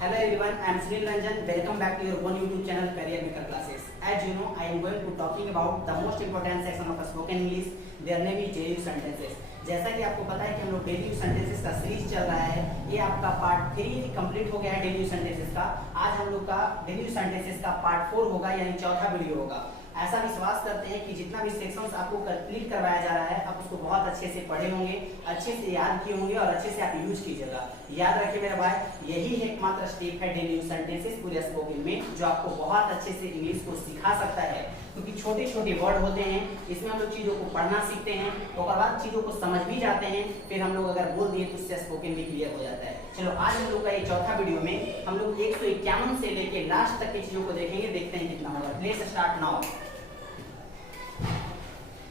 Hello everyone, I am Sunil Ranjan. Welcome back to your one YouTube channel, Career Maker Classes. As you know, I am going to talking about the most important section of spoken English. Their name is daily use sentences. जैसा कि आपको पता है कि हम लोग daily use sentences का series चल रहा है। ये आपका पार्ट 3 कंप्लीट हो गया है डेली यूज सेंटेंसेस का। आज हम लोग का डेली यूज सेंटेंसेस का पार्ट 4 होगा, यानी चौथा वीडियो होगा। ऐसा विश्वास करते हैं कि जितना भी सेक्शंस आपको कंप्लीट करवाया जा रहा है, आप उसको बहुत अच्छे से पढ़े होंगे, अच्छे से याद किए होंगे और अच्छे से आप यूज कीजिएगा। याद रखिए मेरे भाई, यही एकमात्र स्टेप है डेली यूज सेंटेंसेस पूरे स्पोकन में, जो आपको बहुत अच्छे से इंग्लिश को सिखा सकता है। क्योंकि छोटे छोटे वर्ड होते हैं, इसमें हम लोग चीज़ों को पढ़ना सीखते हैं, उसके बाद चीज़ों को समझ भी जाते हैं, फिर हम लोग अगर बोल दिए तो उससे स्पोकन भी क्लियर हो जाता है। चलो आज हम लोग का ये चौथा वीडियो में हम लोग 151 से लेके लास्ट तक की चीज़ों को देखेंगे, देखते हैं कितना होगा। Let's start now.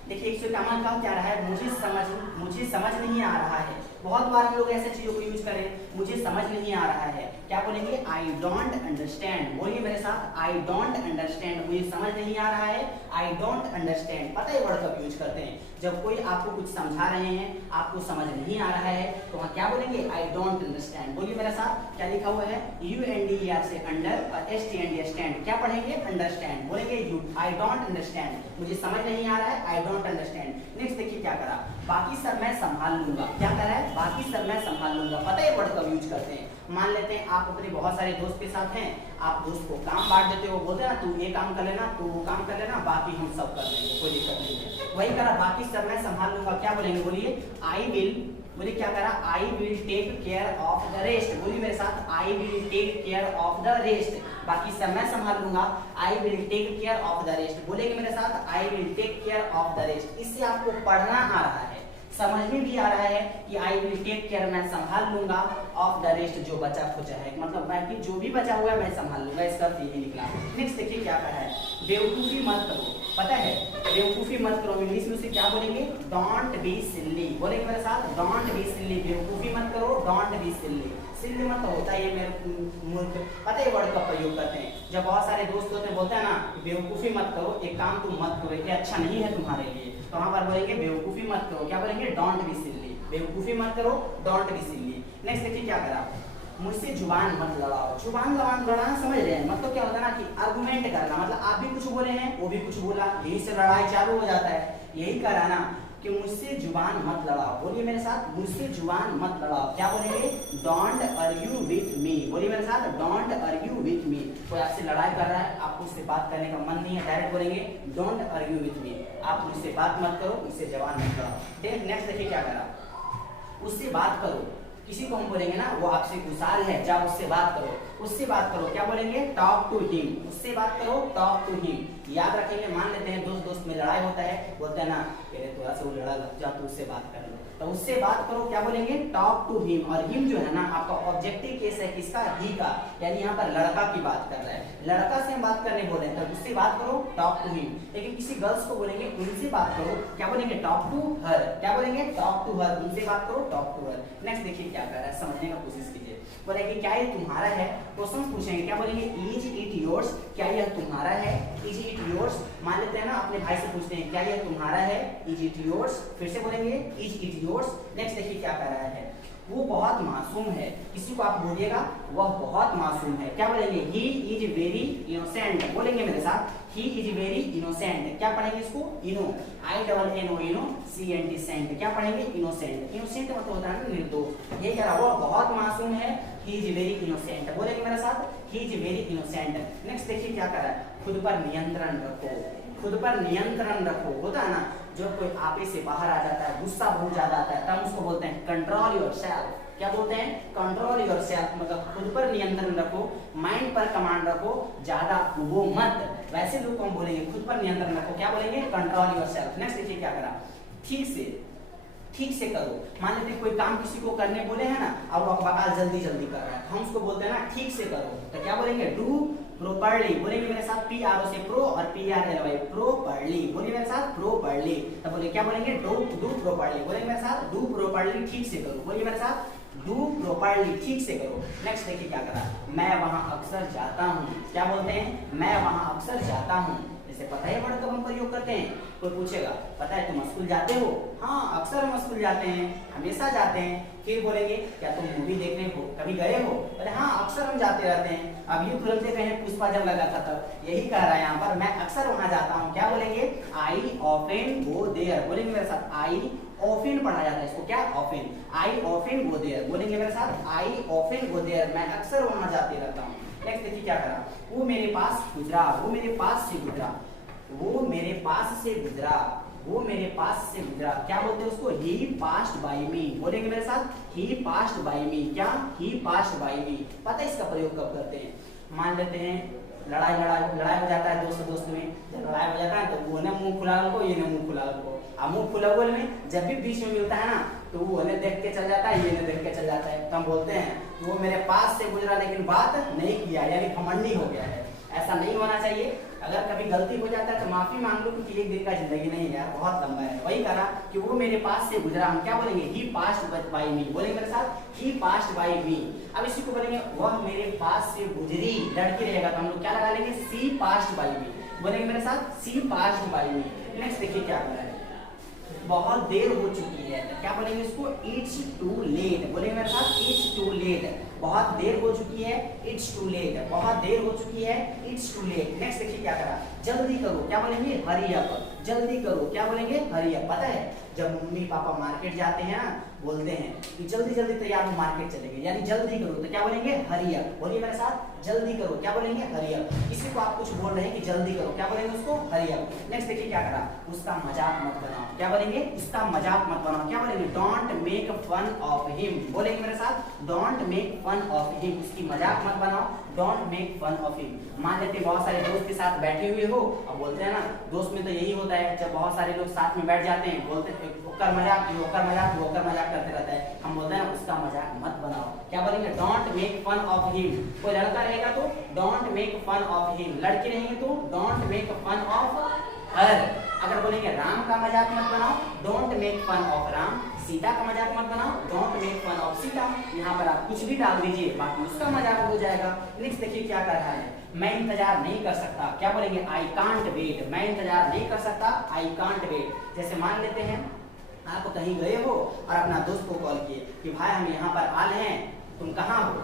देखिए 151 का क्या रहा है, मुझे समझ नहीं आ रहा है। बहुत बार हम लोग ऐसे चीजों को यूज करें, मुझे समझ नहीं आ रहा है। क्या बोलेंगे? I don't understand. बोलिए मेरे साथ, आई डोंट अंडरस्टैंड। मुझे समझ नहीं आ रहा है, आई डोंट अंडरस्टैंड। पता है वर्ड कब यूज करते हैं? जब कोई आपको कुछ समझा रहे हैं, आपको समझ नहीं आ रहा है, तो वहाँ क्या बोलेंगे? I don't understand. बोलिए मेरे साथ, क्या लिखा हुआ है? UNDER से अंडर और STAND स्टैंड। क्या पढ़ेंगे? अंडरस्टैंड। बोलेंगे यू आई डोंट अंडरस्टैंड, मुझे समझ नहीं आ रहा है, आई डोंट अंडरस्टैंड। नेक्स्ट देखिए क्या करा, बाकी सब मैं संभाल लूंगा। क्या करा है? बाकी सब मैं संभाल लूंगा। पता है वर्ड कब यूज करते हैं? मान लेते हैं आप अपने बहुत सारे दोस्त के साथ हैं, आप दोस्त को काम बांट देते हो, बोलते हैं ना तू ये काम कर लेना, तू वो काम कर लेना, बाकी हम सब कर लेंगे, कोई दिक्कत नहीं है। वही करा, बाकी सब मैं संभाल लूंगा। क्या बोलेंगे? बोलिए आई विल। बोलिए क्या करा? I will take care of the rest. बोलिए मेरे साथ, I will take care of the rest. बाकी सब मैं संभाल लूंगा, I will take care of the rest. बोलेंगे मेरे साथ, I will take care of the rest. इससे आपको पढ़ना आ रहा है, समझ में भी आ रहा है कि आई विल टेक केयर, मैं संभाल लूंगा, ऑफ द रेस्ट, जो बचा खुचा है, मतलब बाकी जो भी बचा हुआ है मैं संभाल लूंगा। इसका अर्थ यही निकला। नेक्स्ट देखिए क्या कहा है, बेवकूफी मत करो। पता है बेवकूफी मत करो, इंग्लिश में उसे क्या बोलेंगे? Don't be silly. बोलेंगे मेरे साथ, डोंट बी सिली। बेवकूफी मत करो, डोंट बी सिली। सिली मत होता है ये मेरे मूर्ख। पता है वर्ड का प्रयोग करते हैं जब बहुत सारे दोस्त होते हैं, बोलते हैं ना बेवकूफी मत करो, एक काम तुम मत करो, ये अच्छा नहीं है तुम्हारे लिए, तो वहां पर बोलेंगे बेवकूफी मत करो। क्या बोलेंगे? Don't be silly. बेवकूफी मत करो, डोंट बी सिली। नेक्स्ट देखिए क्या करा, मुझसे जुबान मत लड़ाओ। जुबान लड़ाना समझ रहे हैं? मतलब क्या होता है ना कि आर्गुमेंट करना, मतलब आप भी कुछ बोले हैं, वो भी कुछ बोला, यही से लड़ाई चालू हो जाता है। यही करा ना कि मुझसे जुबान मत लड़ाओ। बोलिए मेरे साथ, मुझसे जुबान मत लड़ाओ। क्या बोलेंगे? Don't argue with me. बोलिए मेरे साथ, डोंट आर्ग्यू विथ मी। कोई आपसे लड़ाई कर रहा है, आपको उससे बात करने का मन नहीं है, डायरेक्ट बोलेंगे डोंट आर्ग्यू विथ मी। आप मुझसे बात मत करो, मुझसे जबान मत लड़ाओ। नेक्स्ट देखिए क्या करा, उससे बात करो। किसी को हम बोलेंगे ना वो आपसे गुस्साल है, जाओ उससे बात करो, उससे बात करो। क्या बोलेंगे? Talk to him. उससे बात करो, टॉक टू हिम। याद रखेंगे, मान लेते हैं दोस्त में लड़ाई होता है, बोलते हैं ना थोड़ा सा वो लड़ा लग जा, तो उससे बात कर लो, तो उससे बात करो। क्या बोलेंगे? Talk to him. और हिम जो है ना आपका ऑब्जेक्टिव केस है, किसका? ही का, यानी यहाँ पर लड़का की बात कर रहा है, लड़का से हम बात करने बोले हैं, तो उससे बात करो, टॉक टू हिम। लेकिन किसी गर्ल्स को बोलेंगे उनसे बात करो, क्या बोलेंगे? Talk to her. क्या बोलेंगे? Talk to her. उनसे बात करो, टॉक टू हर। नेक्स्ट देखिए क्या कर रहा है, समझने का कोशिश कीजिए। बोलेंगे क्या ये तुम्हारा है? क्वेश्चन पूछेंगे, क्या बोलेंगे? Is it yours. क्या यह तुम्हारा है? Is it yours. मान लेते हैं ना अपने भाई से पूछते हैं, क्या यह तुम्हारा है? Is it yours. फिर से बोलेंगे इज इट योर्स। नेक्स्ट देखिए क्या कर रहा है, वो बहुत मासूम है। किसी को आप बोलिएगा वह बहुत मासूम है, क्या बोलेंगे? He is very innocent. बोलेंगे मेरे साथ, ही इज वेरी इनोसेंट। क्या पढ़ेंगे इसको? इनो, INNO, इनो, CNT सेंट। क्या पढ़ेंगे? इनोसेंट। इनोसेंट मतलब होता है निर्दोष। ये कह रहा वो बहुत मासूम है, ही इज वेरी इनोसेंट। बोलेंगे मेरे साथ, he is very innocent. Next देखिए क्या कर रहा है, खुद पर नियंत्रण रखो। खुद पर नियंत्रण रखो। होता है ना जब कोई आपे से बाहर आ जाता है, गुस्सा बहुत ज्यादा आता है, तब उसको बोलते हैं कंट्रोल योरसेल्फ। क्या बोलते हैं? Control yourself. मतलब खुद पर नियंत्रण रखो, माइंड पर कमांड रखो, ज्यादा वो मत। वैसे लोग को हम बोलेंगे खुद पर नियंत्रण रखो, क्या बोलेंगे? Control yourself. नेक्स्ट देखिए क्या करा, ठीक से करो। मान लेते कोई काम किसी को करने बोले हैं ना, अब वो बकाल जल्दी कर रहा है, हम उसको बोलते हैं ना ठीक से करो, तो क्या बोलेंगे? Do properly. बोलेंगे मेरे साथ, PRO से प्रो और PRLY, प्रोपरली। बोलिए मेरे साथ, प्रोपरली। तब बोले क्या बोलेंगे? Do properly. बोलेंगे मेरे साथ, डू प्रोपरली, ठीक से करो। बोलिए मेरे साथ, डू प्रॉपर्ली, ठीक से करो। नेक्स्ट देखिए क्या करा, मैं वहां अक्सर जाता हूँ। क्या बोलते हैं? मैं वहां अक्सर जाता हूँ। इसे पता है वर्ड कब हम प्रयोग करते हैं? कोई पूछेगा पता है तुम स्कूल जाते हो? हाँ अक्सर हम स्कूल जाते हैं, हमेशा जाते हैं। फिर बोलेंगे क्या तुम मूवी देखने को कभी गए हो? अरे हाँ अक्सर हम जाते रहते हैं। अब ये तुरंत कहें पुष्पा जब लगा था तब यही कह रहा है यहाँ पर, मैं अक्सर वहां जाता हूँ। क्या बोलेंगे? I often go there. बोलेंगे मेरे साथ, आई ऑफन पढ़ा जाता है इसको, क्या? Often. I often go there. बोलेंगे मेरे साथ, आई ऑफन गो देयर, मैं अक्सर वहां जाते रहता हूँ। नेक्स्ट देखिए क्या करा, वो मेरे पास गुजरा, वो मेरे पास से गुजरा, वो मेरे पास से गुजरा, वो मेरे पास से गुजरा। क्या बोलते हैं उसको? ही पास्ड बाय मी। बोलेंगे मेरे साथ, ही पास्ड बाय मी। क्या? ही पास्ड बाय मी। पता है इसका प्रयोग कब करते हैं? मान लेते हैं लड़ाई हो जाता है दोस्त दोस्त में। जब लड़ाई हो जाता है तो वो ने मुंह खुला को, ये ने मुंह खुला को। अब मुंह खुला बोल में जब भी बीच में मिलता है ना तो वो ने देख के चल जाता है, ये ने देख के चल जाता है। तो हम बोलते हैं वो मेरे पास से गुजरा लेकिन बात नहीं किया, यानी घमंडी हो गया है। ऐसा नहीं होना चाहिए। अगर कभी गलती हो जाता है तो माफी मांग लो, क्योंकि एक दिन का जिंदगी नहीं है यार, बहुत लंबा है। वही करा कि वो मेरे पास से गुजरा। हम क्या बोलेंगे? ही पास्ड बाय मी। बोलेंगे मेरे साथ, ही पास्ड बाय मी। अब इसी को बोलेंगे वह मेरे पास से गुजरी, लड़की रहेगा तो हम लोग क्या लगा लेंगे? सी पास्ड बाय मी। बोलेंगे मेरे साथ, सी पास्ड बाय मी। नेक्स्ट देखिए क्या कर रहा है, बहुत देर हो चुकी है। क्या बोलेंगे इसको? It's too late. बोलेंगे मेरे साथ, इट्स टू लेट, बहुत देर हो चुकी है, इट्स टू लेट, बहुत देर हो चुकी है, इट्स टू लेट। नेक्स्ट देखिए क्या करा, जल्दी करो। क्या बोलेंगे? Hurry up. जल्दी करो। क्या बोलेंगे? Hurry up. पता है जब मम्मी पापा मार्केट जाते हैं ना, बोलते हैं कि जल्दी जल्दी तैयार हो मार्केट चलेंगे, यानी जल्दी करो। तो क्या बोलेंगे? Hurry up. बोलिए मेरे साथ, जल्दी करो। क्या बोलेंगे? Hurry up. किसी को आप कुछ बोल रहे हैं कि जल्दी करो, क्या बोलेंगे उसको? Hurry up. नेक्स्ट देखिए क्या करा, उसका मजाक मत बनाओ। क्या बोलेंगे? उसका मजाक मत बनाओ। क्या बोलेंगे? Don't make fun of him. बोलेंगे मेरे साथ, don't make fun of him, उसकी मजाक मत बनाओ, don't make fun of him. मान लेते बहुत सारे दोस्त के साथ बैठे हुए हो, अब बोलते हैं ना दोस्त में तो यही होता है, जब बहुत सारे लोग साथ में बैठ जाते हैं बोलते हैं ओकर मजाक, ओकर मजाक, ओकर मजाक करते रहता है। हम बोलते हैं ना उसका मजाक मत बनाओ। क्या बोलेंगे? Don't make fun of him. कोई लड़का रहेगा तो don't make fun of him, लड़की रहेंगे तो don't make fun of her. अगर बोलेंगे राम का मजाक मत बनाओ, don't make fun of Ram. Sita का मजाक मत बनाओ, don't make fun of Sita. यहाँ पर आप कुछ भी डाल दीजिए, बाकी उसका मजाक हो जाएगा। नेक्स्ट देखिए क्या कर रहा है, मैं इंतजार नहीं कर सकता। क्या बोलेंगे? I can't wait. मैं इंतजार नहीं कर सकता, आई कांट वेट। जैसे मान लेते हैं आप कहीं गए हो और अपना दोस्त को कॉल किए कि भाई हम यहाँ पर आ रहे हैं, तुम कहाँ हो?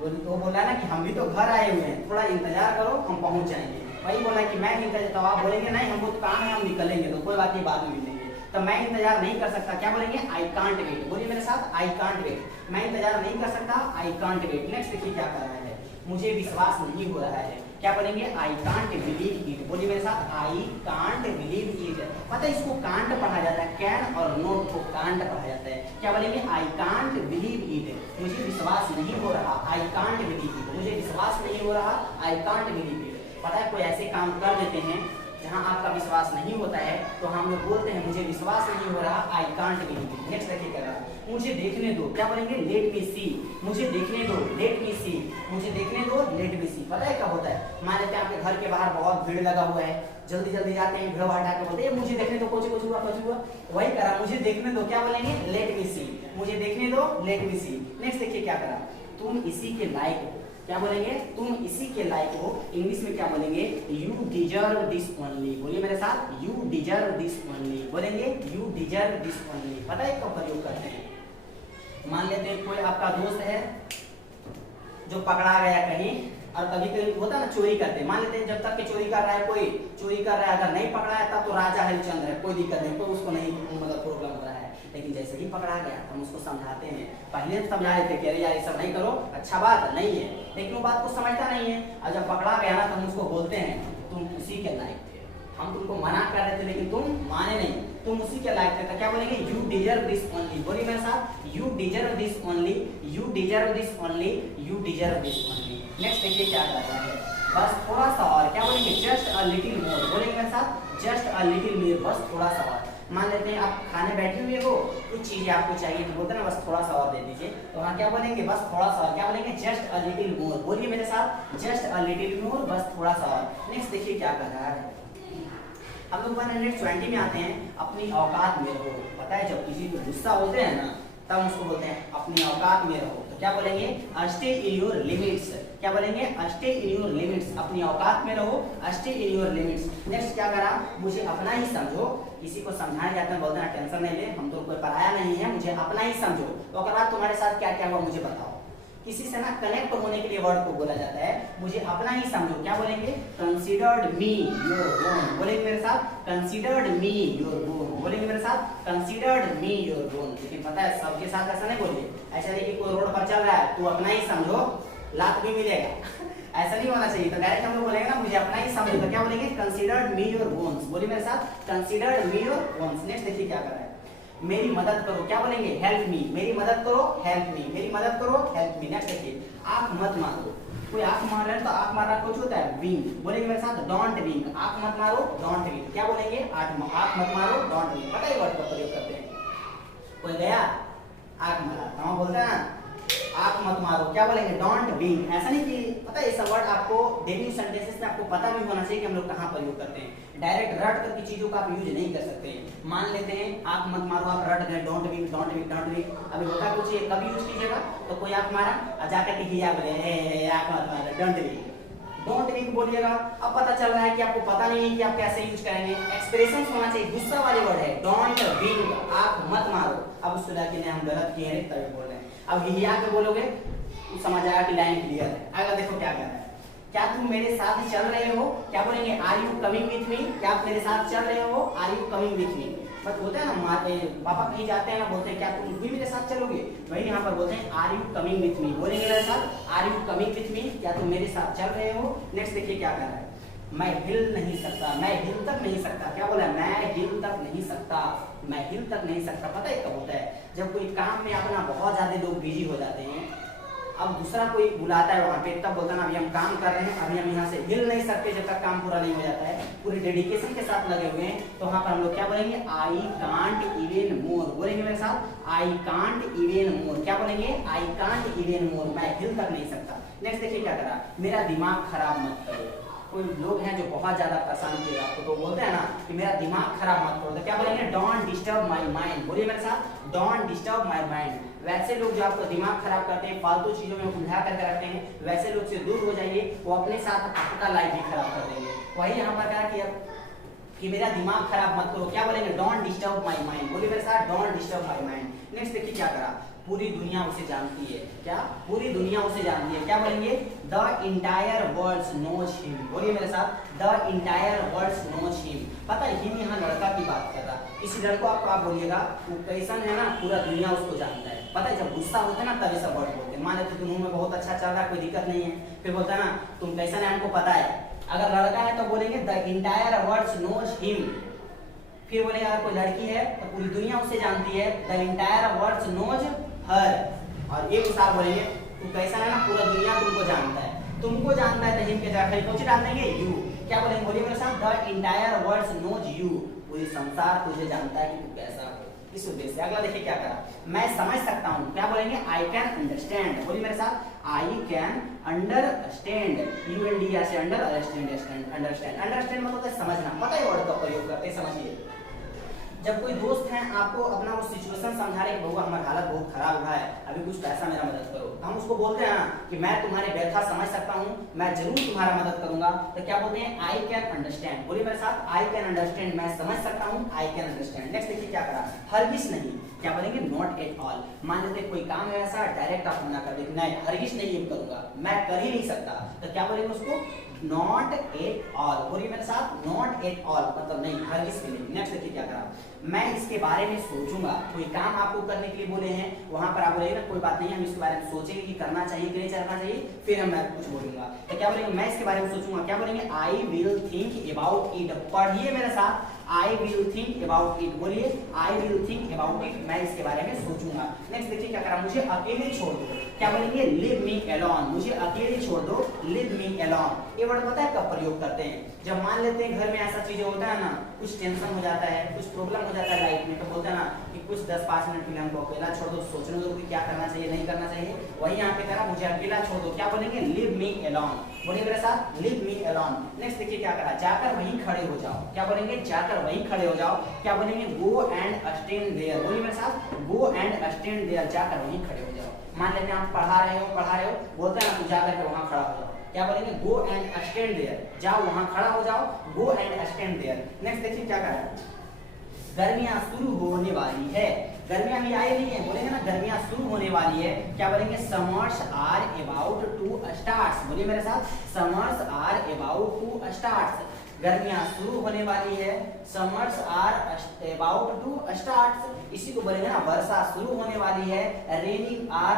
वो बोला ना कि हम भी तो घर आए हुए हैं, थोड़ा इंतजार करो हम पहुँच जाएंगे। वही बोला कि मैं इंतजार, तो आप बोलेंगे नहीं हमको तो काम है हम निकलेंगे, तो कोई बात नहीं बाद में मिलेंगे। तो मैं इंतजार नहीं कर सकता, क्या बोलेंगे? I can't wait. बोलिए मेरे साथ, आई कांट वेट। मैं इंतजार नहीं कर सकता, आई कांट वेट। नेक्स्ट देखिए क्या कर रहा है, मुझे विश्वास नहीं हो रहा है। क्या बोलेंगे? I can't believe it. बोलिए मेरे साथ, आई कांट बिलीव इट। पता है इसको कांट पढ़ा जाता है, कैन और नोट को कांट पढ़ा जाता है। क्या बोलेंगे? आई कांट बिलीव इट, मुझे विश्वास नहीं हो रहा, आई कांट बिलीव इट, मुझे विश्वास नहीं हो रहा, आई कांट बिलीव इट। पता है कोई ऐसे काम कर देते हैं जहां आपका विश्वास नहीं होता है तो हम लोग बोलते हैं मुझे विश्वास नहीं हो रहा, I can't believe it. Next देखिए क्या रहा, मुझे देखने दो। क्या बोलेंगे? लेट मी सी। मुझे देखने दो, लेट मी सी, मुझे देखने दो, लेट मी सी। पता है क्या होता है, मान लेते हैं आपके घर के बाहर बहुत भीड़ लगा हुआ है, जल्दी जल्दी जाते हैं, भीड़ हटा के बोलते हैं मुझे देखने दो, कुछ हुआ कुछ हुआ। वही करा, मुझे देखने दो। क्या बोलेंगे? लेट मी सी, मुझे देखने दो, लेट मी सी। नेक्स्ट देखिए क्या करा, तुम इसी के लायक हो। क्या बोलेंगे? तुम इसी के लायक हो। इंग्लिश में क्या बोलेंगे? You deserve this only. बोलिए मेरे साथ, यू डिजर्व दिस ओनली। बोलेंगे यू डिजर्व दिस ओनली। पता है कब प्रयोग करते हैं? मान लेते हैं कोई आपका दोस्त है जो पकड़ा गया कहीं, और कभी कभी होता है ना चोरी करते, मान लेते हैं जब तक कि चोरी कर रहा है, कोई चोरी कर रहा है, अगर नहीं पकड़ा है तब तो राजा हरिश्चंद्र है, कोई दिक्कत नहीं, कोई उसको नहीं मतलब प्रॉब्लम हो रहा है। लेकिन जैसे ही पकड़ा गया हम उसको समझाते हैं, पहले समझाए थे कि अरे यार ये सब नहीं करो, अच्छा बात नहीं है, लेकिन वो बात को समझता नहीं है। और जब पकड़ा गया ना तो हम उसको बोलते हैं तुम उसी के लायक थे, हम तुमको मना कर रहे थे लेकिन तुम माने नहीं, तुम उसी के लायक थे। तो क्या बोलेंगे? You deserve this only. बोलिए मेरे साथ, you deserve this only, you deserve this only, you deserve this only. Next देखिए क्या कर रहा है, बस थोड़ा सा और। क्या बोलेंगे? Just a little more. बोलेंगे मेरे साथ, जस्ट अ लिटिल मोर, बस थोड़ा सा और। मान लेते हैं आप खाने बैठे हुए हो, कुछ चीजें आपको चाहिए तो बोलते हैं ना बस थोड़ा सा और दे दीजिए, तो वहाँ क्या बोलेंगे? बस थोड़ा सा और। क्या बोलेंगे? Just a little more. बोलिए मेरे साथ, जस्ट अ लिटिल मोर, बस थोड़ा सा और। नेक्स्ट देखिए क्या कर रहा है, हम लोग 120 में आते हैं, अपनी औकात में हो। पता है जब किसी को गुस्सा होते हैं ना तब उसको बोलते हैं अपनी औकात में रहो। तो क्या बोलेंगे, स्टे इन योर लिमिट्स। क्या बोलेंगे, स्टे इन योर लिमिट्स, अपनी औकात में रहो, stay in your limits. Next क्या करा, मुझे अपना ही समझो। किसी को समझाने जाते हैं बोलते हैं टेंशन नहीं ले, हम तो कोई पढ़ाया नहीं है, मुझे अपना ही समझो। तो अगर बाद तुम्हारे साथ क्या क्या हुआ मुझे बताओ। किसी से ना कनेक्ट होने के लिए वर्ड को बोला जाता है, मुझे अपना ही समझो। क्या बोलेंगे, कंसीडर्ड मी योर ओन। बोलेंगे मेरे साथ, कंसीडर्ड मी योर ओन। बोलेंगे मेरे साथ, कंसीडर्ड मी योर ओन। लेकिन पता है सबके साथ ऐसा नहीं बोलिए। ऐसा नहीं कि कोई रोड पर चल रहा है, तू अपना ही समझो, लात भी मिलेगा। ऐसा नहीं होना चाहिए। तो डायरेक्ट हम लोग बोलेंगे ना मुझे अपना ही समझो, तो क्या बोलेंगे, कंसीडर्ड मी योर ओन्स। बोलिए मेरे साथ, considered me your owns. Next देखिए क्या कर रहा है, मेरी मदद करो। क्या बोलेंगे, हेल्प मी। मेरी मदद करो, हेल्प मी। मेरी मदद करो, हेल्प मी। नेक्स्ट देखिए, आंख मत मारो। कोई आंख मार रहा है तो आंख मारना कुछ होता है, विंग। बोलेंगे मेरे साथ, डोंट विंग। आंख मत मारो, डोंट विंग। क्या बोलेंगे, आंख मत मारो, डोंट विंग। पता है वर्ड का प्रयोग करते हैं। कोई गया आंख मारा, हम बोलते हैं ना आंख मत मारो। क्या बोलेंगे, डोंट विंग। ऐसा नहीं कि पता है, ये सब वर्ड आपको डेली सेंटेंसेस में आपको पता भी होना चाहिए कि हम लोग कहाँ प्रयोग करते हैं। डायरेक्ट रट करके चीजों का आप यूज नहीं कर सकते। मान लेते हैं आंख मत मारो, आप रट गए, don't wing, don't wing, don't wing. अभी होता कुछ ये कभी यूज कीजिएगा तो कोई आंख मारा और जाकर के हिया बोले आंख मत मारो, डोंट विंग। डोंट विंग बोलिएगा। अब पता चल रहा है कि आपको पता नहीं है कि आप कैसे यूज करेंगे। एक्सप्रेशन होना चाहिए, गुस्सा वाले वर्ड है, डोंट विंग, आंख मत मारो। अब उससे लगा कि हम गलत किए हैं तभी बोल रहे हैं। अब हिया के बोलोगे तो समझ आया कि लाइन क्लियर है। अगर देखो क्या कर रहा है, क्या तुम मेरे साथ चल रहे हो। क्या बोलेंगे, are you coming with me. क्या आप मेरे साथ चल रहे हो, are you coming with me. बस बोलते हैं ना पापा कहीं जाते हैं ना, बोलते हैं क्या तुम भी मेरे साथ चलोगे। वही यहाँ पर बोलते हैं are you coming with me. बोलेंगे मेरे साथ, are you coming with me. क्या तुम मेरे साथ चल रहे हो। नेक्स्ट देखिए क्या कर रहा है, मैं हिल नहीं सकता। मैं हिल तक नहीं सकता। क्या बोला, मैं हिल तक नहीं सकता। मैं हिल तक नहीं सकता। पता है कब होता है, जब कोई काम में अपना बहुत ज्यादा लोग बिजी हो जाते हैं, अब दूसरा कोई बुलाता है वहां पे, तब बोलता है ना अभी हम काम कर रहे हैं, अभी हम यहाँ से हिल नहीं सकते जब तक काम पूरा नहीं हो जाता है। पूरे डेडिकेशन के साथ लगे हुए हैं। तो वहां पर हम लोग क्या बोलेंगे, आई कांट इवन मोर। बोलेंगे मेरे साथ, आई कांट इवन मोर। क्या बोलेंगे, आई कांट इवन मोर, मैं हिल तक नहीं सकता। नेक्स्ट देखिए क्या करा, मेरा दिमाग खराब मत करो। कोई लोग हैं जो बहुत ज्यादा परेशान किए आपको, तो बोलते हैं ना कि मेरा दिमाग खराब मत करो। तो क्या बोलेंगे, डोंट डिस्टर्ब माय माइंड। बोलिए मेरे साथ, डोंट डिस्टर्ब माय माइंड। वैसे लोग जो आपका दिमाग खराब करते हैं, फालतू चीजों में उलझा करके रखते हैं, वैसे लोग से दूर हो जाइए। वो अपने साथ आपका लाइफ भी खराब कर देंगे। वही यहाँ पर कहा कि मेरा दिमाग खराब मत करो। क्या बोलेंगे, डोंट डिस्टर्ब माय माइंड। बोलिए मेरे साथ, don't disturb my mind. Next देखिए क्या करा, पूरी दुनिया उसे जानती है। क्या, पूरी दुनिया उसे जानती है। क्या बोलेंगे, the entire world knows him. बोलिए मेरे साथ, the entire world knows him. पता है हिम यहाँ लड़का की बात कर रहा है। इसी लड़को आपको आप बोलिएगा वो कैसन है ना, पूरा दुनिया उसको जानता है। पता है जब गुस्सा होता है ना तभी सब वर्ड बोलते हैं। मान लेते तुम मुंह में बहुत अच्छा चल रहा है, कोई दिक्कत नहीं है, फिर बोलता है ना तुम कैसन है हमको पता है। अगर लड़का है तो बोलेंगे the entire world knows him. फिर बोलेंगे अगर कोई लड़की है तो पूरी दुनिया उसे जानती है, the entire world knows her. और एक साल बोलेंगे तू कैसा है ना, पूरा दुनिया तुमको जानता है। तुमको जानता है तो हिम के जगह कौन सी डाल देंगे, यू। क्या बोलेंगे, बोलिए मेरे साथ, the entire world knows you. पूरी संसार तुझे जानता है कि तू कैसा हो। इस उद्देश्य से अगला देखिए क्या करा, मैं समझ सकता हूँ। क्या बोलेंगे, आई कैन अंडरस्टैंड। बोलिए मेरे साथ, आई कैन अंडरस्टैंड। UND से अंडर, अंडरस्टैंड। अंडरस्टैंड मतलब समझना। पता है वर्ड का प्रयोग करते हैं, समझिए। जब कोई दोस्त है आपको अपना वो सिचुएशन समझा रहे कि हमारी हालत बहुत खराब हुआ है, अभी कुछ पैसा मेरा मदद करो, तो हम उसको बोलते हैं कि मैं तुम्हारे व्यथा समझ सकता हूँ, मैं जरूर तुम्हारा मदद करूंगा। तो क्या बोलते हैं, आई कैन अंडरस्टैंड। बोलिए मेरे साथ, आई कैन अंडरस्टैंड, मैं समझ सकता हूँ, आई कैन अंडरस्टैंड। नेक्स्ट देखिए क्या करा, हरगिज नहीं। क्या बोलेंगे, नॉट एट ऑल। मान लेते कोई काम है ऐसा, डायरेक्ट आप मना कर देते, नहीं हरगिज नहीं ये करूंगा, मैं कर ही नहीं सकता। तो क्या बोलेंगे उसको, नॉट एट ऑल। बोलिए मेरे साथ, नॉट एट ऑल मतलब नहीं, हरगिज के लिए। नेक्स्ट देखिए क्या करा, मैं इसके बारे में सोचूंगा। कोई काम आपको करने के लिए बोले हैं, वहां पर आप बोलेंगे ना कोई बात नहीं, हम इसके बारे में सोचेंगे कि करना चाहिए कि नहीं करना चाहिए, फिर हम कुछ बोलूंगा। तो क्या बोलेंगे, मैं इसके बारे में सोचूंगा। क्या बोलेंगे, I will think about it. पढ़िए मेरे साथ, I will think about it. बोलिए, I will think about it, मैं इसके बारे में सोचूंगा। नेक्स्ट देखिए क्या करा, मुझे अकेले छोड़ दो। क्या बोलेंगे, लिव मी अलोन। मुझे अकेले छोड़ दो, लिव मी अलोन। ये वर्ड पता है कब प्रयोग करते हैं, जब मान लेते हैं घर में ऐसा चीजें होता है ना, कुछ टेंशन हो जाता है, कुछ प्रॉब्लम हो जाता है लाइफ में, तो बोलते हैं ना कि कुछ 10-5 मिनट के लिए हमको अकेला छोड़ दो, सोचने दो कि क्या करना चाहिए नहीं करना चाहिए। वही यहाँ पे करा, मुझे अकेला छोड़ दो। क्या बोलेंगे, लिव मी अलोन। बोलिए मेरे साथ, लिव मी अलोन। नेक्स्ट देखिए क्या करा, जाकर वहीं खड़े हो जाओ। क्या बोलेंगे, जाकर जाकर वहीं खड़े हो जाओ, क्या बोलेंगे गो एंड स्टैंड देयर, बोलिए मेरे साथ गो एंड स्टैंड देयर, जाकर वहीं खड़े हो जाओ। मान लेते हैं आप पढ़ा रहे हो बोलते हैं ना, तू जाकर के वहां खड़ा हो जाओ, क्या बोलेंगे गो एंड स्टैंड देयर, जाओ वहां खड़ा हो जाओ, go and stand there. Next देखिए क्या कह रहा है, गर्मियां शुरू होने वाली है, गर्मियां भी आई नहीं है, बोलेंगे ना गर्मियां शुरू होने वाली है, क्या बोलेंगे summers are about to start, बोलिए मेरे साथ summers are about to start, गर्मियां शुरू होने वाली है, summers are about to start, इसी को बोलेंगे ना वर्षा शुरू होने वाली है, raining are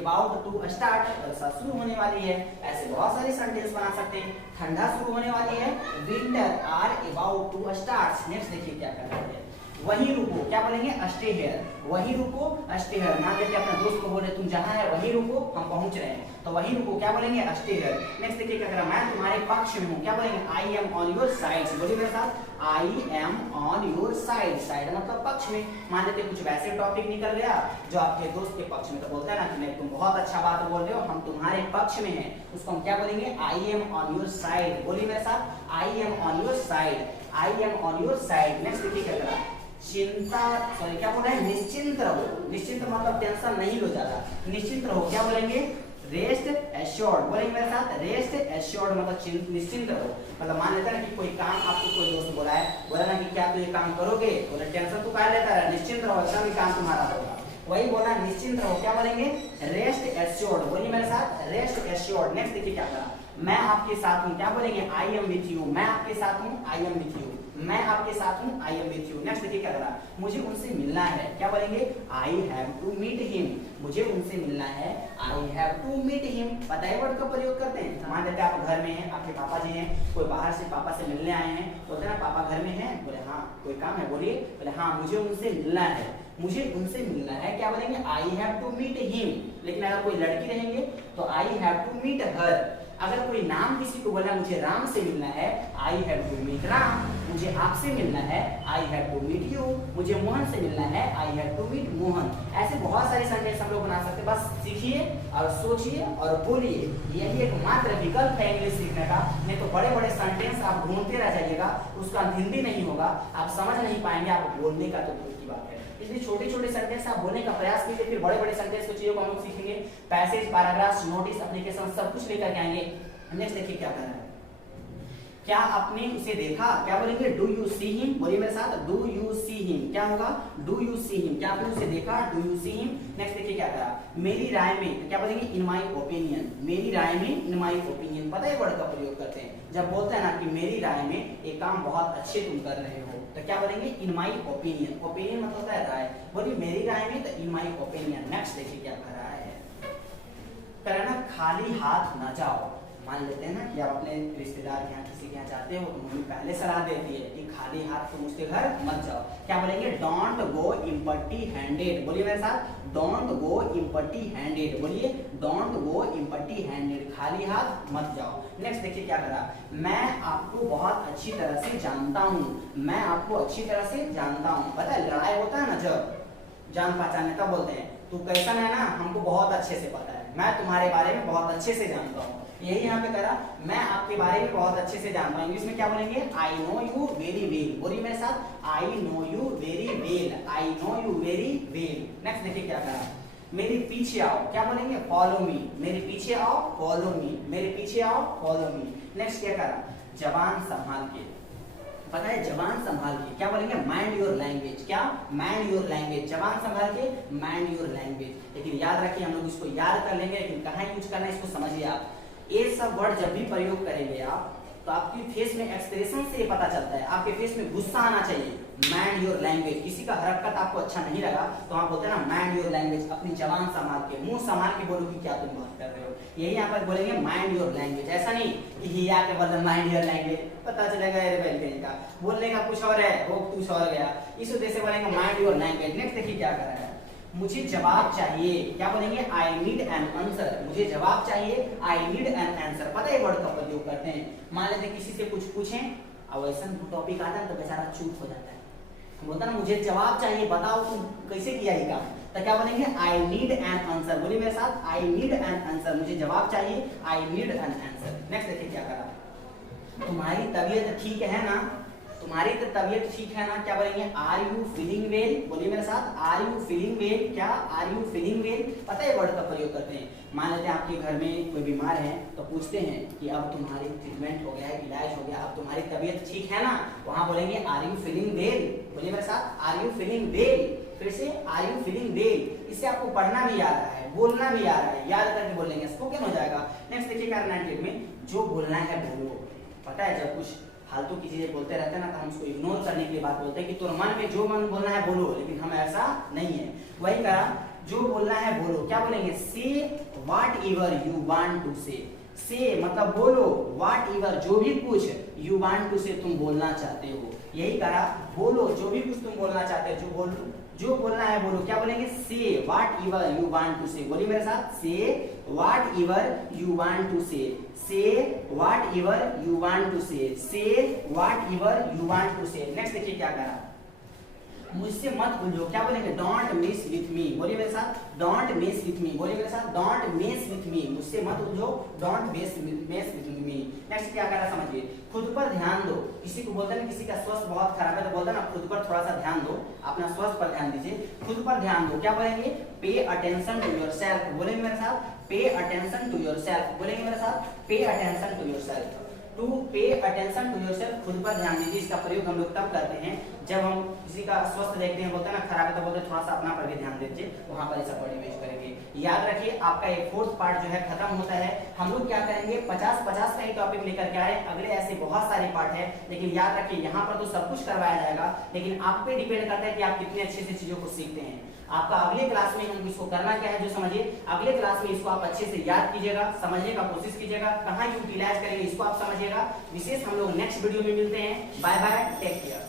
about to start, वर्षा शुरू होने वाली है। ऐसे बहुत सारे सेंटेंस बना सकते हैं। ठंडा शुरू होने वाली है, winter are about to start. Next देखिए क्या कर रहे हैं, वहीं रुको, क्या बोलेंगे स्टे हियर, वहीं रुको स्टे हियर। मान लेते अपने दोस्त को बोले तुम जहां है वहीं रुको, हम पहुंच रहे हैं, तो वहीं रुको क्या बोलेंगे स्टे हियर। नेक्स्ट देखिए क्या कर रहा है, मैं तुम्हारे पक्ष में हूं, क्या बोलेंगे I am on your side, बोलिए मेरे साथ I am on your side, side मतलब पक्ष में। मान लेते कुछ वैसे टॉपिक निकल गया जो आपके दोस्त के पक्ष में, तो बोलता है ना कि नहीं तुम बहुत अच्छा बात बोल रहे हो, हम तुम्हारे पक्ष में हैं, उसको हम क्या बोलेंगे I am on your side, बोलिए मेरे साथ I am on your side, I am on your side. Next देखिए क्या कर रहा है, चिंता सॉरी क्या बोल रहे हैं निश्चिंत रहो, निश्चिंत मतलब टेंशन नहीं लो ज्यादा, निश्चिंत रहो, क्या बोलेंगे रेस्ट एश्योर्ड, बोलेंगे मेरे साथ रेस्ट एश्योर्ड मतलब निश्चिंत रहो। मतलब मान लेता है ना कि कोई काम आपको कोई दोस्त बोला है, बोला ना कि क्या तुम ये काम करोगे, बोले टेंशन तो काहे लेता है, निश्चिंत रहो एकदम काम तुम्हारा होगा, वही बोला निश्चिंत रहो, क्या बोलेंगे रेस्ट एश्योर्ड, बोलिए मेरे साथ रेस्ट एश्योर्ड। नेक्स्ट देखिए क्या करा, मैं आपके साथ हूँ, क्या बोलेंगे आई एम विथ यू, मैं आपके साथ हूँ आई एम विथ यू, मैं आपके साथ हूँ I am with you. Next देखिए क्या करा, मुझे उनसे मिलना है, क्या बोलेंगे I have to meet him, मुझे उनसे मिलना है I have to meet him. पता है वर्ड का प्रयोग करते हैं, मान लेते हैं आप घर में हैं, आपके पापा जी हैं, कोई बाहर से पापा से मिलने आए हैं, बोलते हैं ना पापा घर में हैं, बोले हाँ कोई काम है, बोलिए, बोले हाँ मुझे उनसे मिलना है, मुझे उनसे मिलना है, क्या बोलेंगे I have to meet him. लेकिन अगर कोई लड़की रहेंगे तो I have to meet her. अगर कोई नाम किसी को बोला मुझे राम से मिलना है, I have to meet Ram, मुझे आपसे मिलना है, I have to meet you, मुझे मोहन से मिलना है, I have to meet Mohan. ऐसे बहुत सारे सेंटेंस हम लोग बना सकते हैं, बस सीखिए और सोचिए और बोलिए, यही एक मात्र विकल्प है इंग्लिश सीखने का। नहीं तो बड़े बड़े सेंटेंस आप ढूंढते रह जाइएगा, उसका हिंदी नहीं होगा, आप समझ नहीं पाएंगे, आप बोलने का तो दूर की बात है। इसलिए छोटे छोटे सेंटेंस आप बोलने का प्रयास कीजिए, फिर बड़े बड़े सेंटेंस को चीजों को हम लोग सीखेंगे, पैसेज पैराग्राफ्स नोटिस एप्लीकेशन सब कुछ लेकर के आएंगे। नेक्स्ट देखिए क्या कर रहा है, क्या आपने उसे देखा, क्या बोलेंगे डू यू सी हिम, बोलिए मेरे साथ डू यू सी हिम, क्या होगा डू यू सी हिम, क्या आपने उसे देखा do you see him. Next देखिए क्या करा, मेरी राय में, क्या बोलेंगे इन माई ओपिनियन, मेरी राय में इन माई ओपिनियन। पता है वर्ड का प्रयोग करते हैं जब बोलते हैं ना कि मेरी राय में एक काम बहुत अच्छे तुम कर रहे हो, तो क्या बोलेंगे इन माई ओपिनियन, ओपिनियन मतलब होता है राय, बोलिए मेरी राय में तो इन माई ओपिनियन। नेक्स्ट देखिए क्या कर रहा है, करना खाली हाथ न जाओ। मान लेते हैं ना कि आप अपने रिश्तेदार के यहाँ किसी के यहाँ जाते हो तो मम्मी पहले सलाह देती है कि खाली हाथ तुम उसके घर मत जाओ, क्या बोलेंगे डोंट गो एम्प्टी हैंडेड, बोलिए मेरे साथ डोंट गो एम्प्टी हैंडेड, बोलिए डोंट गो एम्प्टी हैंडेड, खाली हाथ मत जाओ। नेक्स्ट देखिए क्या करा, मैं आपको बहुत अच्छी तरह से जानता हूँ, मैं आपको अच्छी तरह से जानता हूँ। पता है लड़ाई होता है ना जब जान पहचान तब बोलते हैं तू कैसा है ना हमको बहुत अच्छे से पता है, मैं तुम्हारे बारे में बहुत अच्छे से जानता हूँ। यही यहाँ पे करा, मैं आपके बारे में बहुत अच्छे से जानता हूँ। इंग्लिश में क्या बोलेंगे I know you very well, बोलिए मेरे साथ I know you very well, I know you very well. Next देखिए क्या करा, मेरे पीछे आओ, क्या बोलेंगे फॉलो मी, मेरे पीछे आओ फॉलो मी, मेरे पीछे आओ फॉलो मी। नेक्स्ट क्या करा, जबान संभाल के, पता है जबान संभाल के, क्या बोलेंगे माइंड योर लैंग्वेज, क्या माइंड योर लैंग्वेज, जबान संभाल के माइंड योर लैंग्वेज। लेकिन याद रखिए हम लोग इसको याद कर लेंगे, लेकिन कहाँ यूज करना है इसको समझिए आप। ये सब वर्ड जब भी प्रयोग करेंगे आप तो आपकी फेस में एक्सप्रेशन से पता चलता है, आपके फेस में गुस्सा आना चाहिए। माइंड योर लैंग्वेज, किसी का हरकत आपको अच्छा नहीं लगा तो आप बोलते हैं ना माइंड योर लैंग्वेज, अपनी जबान संभाल के, मुंह संभाल के बोलो कि क्या तुम बात कर रहे हो। यही यहाँ पर बोलेंगे माइंड योर लैंग्वेज, ऐसा नहीं कि ही आके बोलते माइंड योर लैंग्वेज, पता चलेगा ये बेल का बोलने का कुछ और है, वो कुछ और गया, इस वजह से बोलेंगे माइंड योर लैंग्वेज। नेक्स्ट देखिए क्या कर रहा है, मुझे जवाब चाहिए, क्या बोलेंगे आई नीड एन आंसर, मुझे जवाब चाहिए आई नीड एन आंसर। पता है वर्ड का प्रयोग करते हैं, मान लेते किसी से कुछ पूछें और ऐसा टॉपिक आता है तो बेचारा चुप हो जाता है, बोलता ना मुझे जवाब चाहिए बताओ तुम कैसे किया ये काम, तो क्या बोलेंगे आई नीड एन आंसर, बोलिए मेरे साथ आई नीड एन आंसर, मुझे जवाब चाहिए I need an answer. Next देखिए क्या करा, तुम्हारी तबीयत ठीक है ना, तुम्हारी तबीयत ठीक है ना, क्या बोलेंगे आर यू फीलिंग वेल, बोलिए मेरे साथ आर यू फीलिंग वेल, क्या आर यू फीलिंग वेल, पता है वर्ड का प्रयोग करते हैं। मान लेते हैं आपके घर में कोई बीमार है तो पूछते हैं कि अब तुम्हारी ट्रीटमेंट हो गया है, इलाज हो गया, अब तुम्हारी तबीयत ठीक है ना, वहां बोलेंगे आर यू फीलिंग वेल, बोलिए मेरे साथ आर यू फीलिंग वेल, फिर से आर यू फीलिंग वेल। इससे आपको पढ़ना भी आ रहा है, बोलना भी आ रहा है, याद करके बोल लेंगे, स्पोकन हो जाएगा। नेक्स्ट देखिए कारण 98 में जो बोलना है बोलो। पता है जब कुछ फालतू की चीजें बोलते रहते हैं ना तो हम उसको इग्नोर करने के लिए बात बोलते हैं कि तुम मन में जो मन बोलना है बोलो, लेकिन हम ऐसा नहीं है। वही कहा जो बोलना है बोलो, क्या बोलेंगे say whatever you want to say. Say मतलब बोलो, व्हाट एवर जो भी कुछ, यू वांट टू से तुम बोलना चाहते हो। यही कहा बोलो जो भी कुछ तुम बोलना चाहते हो, जो बोलना है बोलो, क्या बोलेंगे say whatever you want to say. बोलिए मेरे साथ say whatever you want to say, say whatever you want to say, say whatever you want to say. Next देखिए क्या कहा, मुझसे मत उलझो, क्या बोलेंगे डोंट मेस विथ मी। बोलिए मेरे साथ डोंट मेस विथ मी, बोलिए मेरे साथ डोंट मेस विथ मी, मुझसे मत उलझो, don't mess with me. Next क्या कह रहा समझिए, खुद पर ध्यान दो। किसी को बोलते हैं किसी का स्वास्थ्य बहुत खराब है तो बोलते हैं ना खुद पर थोड़ा सा ध्यान दो, अपना स्वास्थ्य पर ध्यान दीजिए, खुद पर ध्यान दो। क्या बोलेंगे पे अटेंशन टू योरसेल्फ, बोलेंगे मेरे साथ पे अटेंशन टू योरसेल्फ, बोलेंगे मेरे साथ pay attention to yourself. To pay attention to yourself, खुद पर ध्यान दीजिए। इसका प्रयोग हम लोग तब करते हैं जब हम किसी का स्वस्थ देखते हैं, बोलते हैं ना खराब है तो बोलते हैं थोड़ा सा अपना पर भी ध्यान दीजिए, वहां पर ऐसा वर्ड यूज करेंगे। याद रखिए आपका एक फोर्थ पार्ट जो है खत्म होता है। हम लोग क्या करेंगे 50-50 का ही टॉपिक लेकर के आए, अगले ऐसे बहुत सारे पार्ट है, लेकिन याद रखिए यहाँ पर तो सब कुछ करवाया जाएगा, लेकिन आप पे डिपेंड करता है कि आप कितने अच्छे से चीजों को सीखते हैं। आपका अगले क्लास में हम इसको करना क्या है जो समझिए, अगले क्लास में इसको आप अच्छे से याद कीजिएगा, समझने का कोशिश कीजिएगा, कहाँ यूटिलाइज करेंगे इसको आप समझिएगा। विशेष हम लोग नेक्स्ट वीडियो में मिलते हैं। Bye bye, take care.